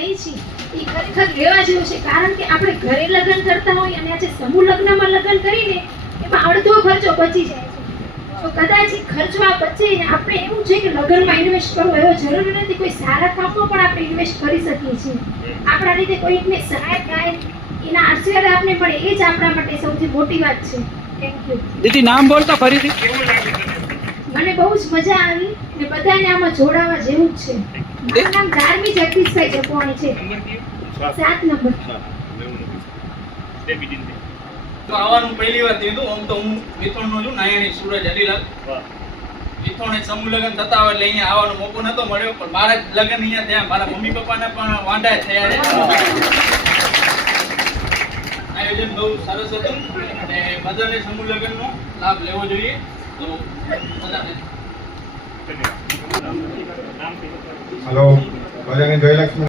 નહીં છીએ એ ખરેખર લેવા જેવું છે, કારણ કે આપણે ઘરે લગ્ન કરતા હોય અને આજે સમૂહ લગ્નમાં લગ્ન કરીને એમાં અડધો ખર્ચો બચી જાય છે. તો કદાચ એ ખર્ચો આ બચે ને આપણે એવું છે કે લગ્નમાં ઇન્વેસ્ટ કરવો એવો જરૂરી નથી, કોઈ સારા કામમાં પણ આપણે ઇન્વેસ્ટ કરી શકીએ છીએ. આપણા રીતે કોઈકને સહાય થાય, એના આશીર્વાદ આપણે મળે, એ જ આપણા માટે સૌથી મોટી વાત છે. Thank you. દીદી નામ બોલતા ફરીથી. મને બહુ જ મજા આવી ને બધાને આમાં જોડાવા જેવું જ છે. મારું નામ ધાર્મી જગદીશભાઈ જપવાણી છે, 7 નંબર. તો આવવાનું પહેલી વાર થયું હતું. આમ તો હું વિથોણનો છું, નાયાણી સુરજ હરિલાલ. વિથોણ એક સમૂહ લગ્ન થતા હોય એટલે અહીંયા આવવાનો મોકો નતો મળ્યો, પણ મારા જ લગ્ન અહીંયા થયા. મારા મમ્મી પપ્પાને પણ વાંઢા થયા છે. આયોજન બહુ સરસ હતું અને બધાને સમૂહ લગ્નનો લાભ લેવો જોઈએ. તો બધાને હેલો, ભજન જયલક્ષ્મી.